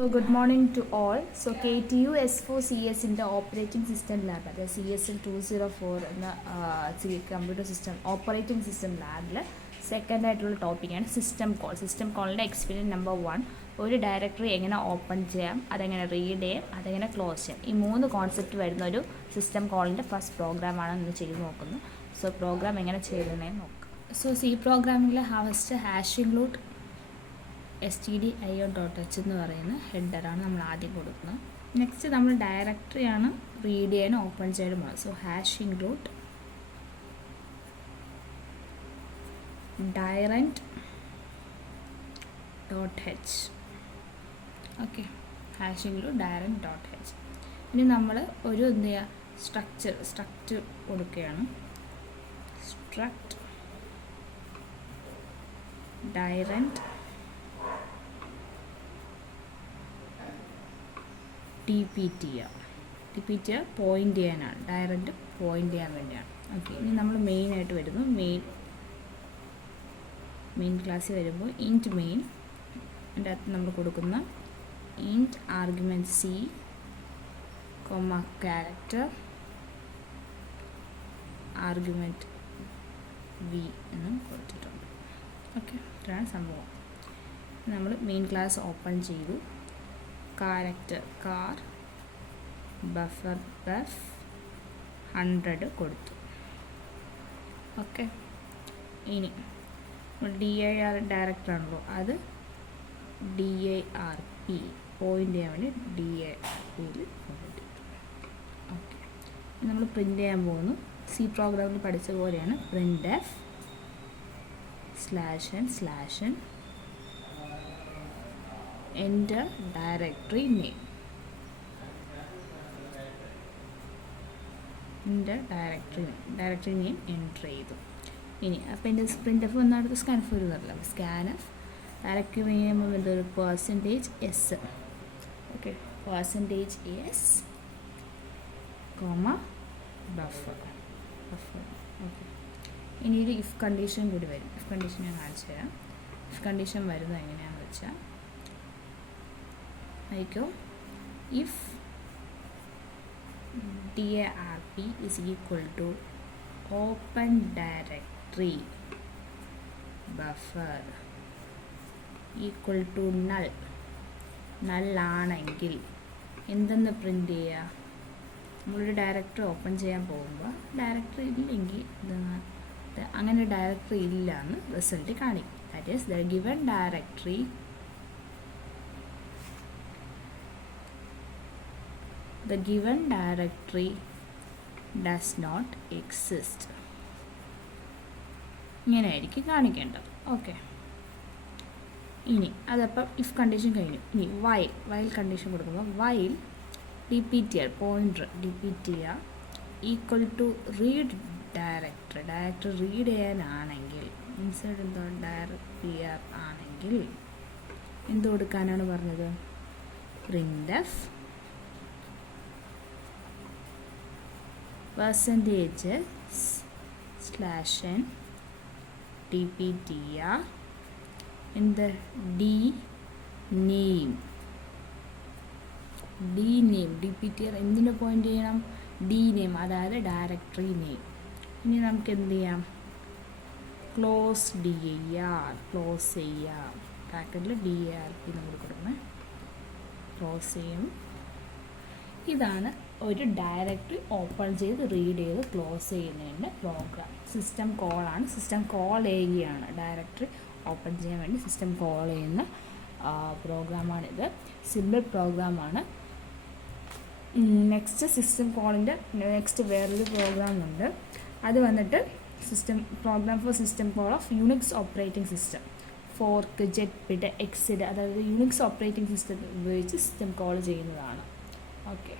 So good morning to all. So KTU S4CS in the operating system lab, that is CSL 204 എന്ന computer system operating system ലാബിൽ second ആയിട്ടുള്ള ടോപ്പിക്കാണ് system call. System കോളിൻ്റെ experience number 1, ഒരു directory എങ്ങനെ open ചെയ്യാം, അതെങ്ങനെ read ചെയ്യാം, അതെങ്ങനെ ക്ലോസ് ചെയ്യാം. ഈ 3 കോൺസെപ്റ്റ് വരുന്ന ഒരു സിസ്റ്റം കോളിൻ്റെ ഫസ്റ്റ് പ്രോഗ്രാമാണ് ഇന്ന് ചെയ്ത് നോക്കുന്നത്. സോ പ്രോഗ്രാം എങ്ങനെ ചെയ്തതെന്ന് നോക്കാം. സോ സി പ്രോഗ്രാമിൽ ഫസ്റ്റ് ഹാഷ് ഇൻക്ലൂഡ് stdio.h എന്ന് പറയുന്ന ഹെഡറാണ് നമ്മൾ ആദ്യം കൊടുക്കുന്നത്. നെക്സ്റ്റ് നമ്മൾ ഡയറക്ടറിയാണ് റീഡ് ചെയ്യാൻ ഓപ്പൺ ചെയ്യാൻ പോകുന്നത്. So hash include direct.h. Okay, hash include direct.h. ഇനി നമ്മൾ ഒരു എന്ത് ചെയ്യുക, സ്ട്രക്ചർ കൊടുക്കുകയാണ്. സ്ട്രക്ട് direct dptr പോയിൻ്റ് ചെയ്യാനാണ്, ഡയറക്റ്റ് പോയിൻ്റ് ചെയ്യാൻ വേണ്ടിയാണ്. ഓക്കെ, ഇനി നമ്മൾ മെയിനായിട്ട് വരുന്നു. മെയിൻ ക്ലാസ്സിൽ വരുമ്പോൾ ഇൻറ്റ് മെയിൻ, അതിൻ്റെ അകത്ത് നമ്മൾ കൊടുക്കുന്ന int argument c, character argument v എന്നും കൊടുത്തിട്ടുണ്ട്. ഓക്കെ, ഇതാണ് സംഭവം. നമ്മൾ മെയിൻ ക്ലാസ് ഓപ്പൺ ചെയ്തു. ക്യാരക്ടർ കാർ ബഫർ ബഫ് 100 കൊടുത്തു. ഓക്കെ, ഇനി dir ഡയറക്ടറാണല്ലോ, അത് dirp പോയിൻ്റ് ചെയ്യാൻ വേണ്ടി dirpയിൽ കൊണ്ടിട്ടു. ഓക്കെ, നമ്മൾ പ്രിൻ്റ് ചെയ്യാൻ പോകുന്നു. സി പ്രോഗ്രാമിൽ പഠിച്ച പോലെയാണ് printf /n enter directory name. Directory name enter ചെയ്തു. ഇനി അപ്പോൾ എൻ്റെ printf വന്നടുത്ത് scanf വരുന്നതല്ല. scanf ഡയറക്ടറി നെയിം എന്തൊരു %s. Okay, %s buffer. Okay, ഇനി ഒരു ഇഫ് കണ്ടീഷൻ കൂടി വരും. ഇഫ് കണ്ടീഷൻ ഞാൻ കാണിച്ചു തരാം. ഇഫ് കണ്ടീഷൻ വരുന്നത് എങ്ങനെയാണെന്ന് വെച്ചാൽ ആയിക്കോ, if dirp is equal to open directory buffer equal to null ആണെങ്കിൽ എന്തെന്ന് പ്രിൻ്റ് ചെയ്യുക? നമ്മളൊരു ഡയറക്ടറി ഓപ്പൺ ചെയ്യാൻ പോകുമ്പോൾ ഡയറക്ടറി ഇല്ലെങ്കിൽ അങ്ങനെ ഡയറക്ടറി ഇല്ല എന്ന് റിസൾട്ട് കാണിക്കും. That is the given directory the given directory does not exist. ഇങ്ങനെയായിരിക്കും കാണിക്കേണ്ടത്. ഓക്കെ, ഇനി അതപ്പം ഇഫ് കണ്ടീഷൻ കഴിഞ്ഞു. ഇനി വൈൽ കണ്ടീഷൻ കൊടുക്കുമ്പോൾ while dptr pointer dptr equal to read directory read ചെയ്യാനാണെങ്കിൽ ഇൻസൈഡ് എന്തോ dirpr ആണെങ്കിൽ എന്ത് കൊടുക്കാനാണ് പറഞ്ഞത്? printf %n dptr in the dname dptr എന്തിനെ പോയിൻ്റ് ചെയ്യണം? dname, അതായത് ഡയറക്ടറി നെയിം. ഇനി നമുക്ക് എന്ത് ചെയ്യാം? ക്ലോസ് ചെയ്യാം. ബ്രാക്കറ്റിൽ dirp നമ്മൾ കൊടുക്കണം. ക്ലോസ് ചെയ്യും. ഇതാണ് ഒരു ഡയറക്ടറി ഓപ്പൺ ചെയ്ത് റീഡ് ചെയ്ത് ക്ലോസ് ചെയ്യുന്നതിൻ്റെ പ്രോഗ്രാം. സിസ്റ്റം കോളാണ്. സിസ്റ്റം കോൾ ചെയ്യുകയാണ്. ഡയറക്ടറി ഓപ്പൺ ചെയ്യാൻ വേണ്ടി സിസ്റ്റം കോൾ ചെയ്യുന്ന പ്രോഗ്രാമാണിത്. സിമ്പിൾ പ്രോഗ്രാമാണ്. നെക്സ്റ്റ് സിസ്റ്റം കോളിൻ്റെ നെക്സ്റ്റ് വേറൊരു പ്രോഗ്രാമുണ്ട്. അത് വന്നിട്ട് program for system call of Unix operating system, fork, get, exit, അതായത് യുണിക്സ് ഓപ്പറേറ്റിംഗ് സിസ്റ്റം ഉപയോഗിച്ച് സിസ്റ്റം കോൾ ചെയ്യുന്നതാണ്. ഓക്കെ.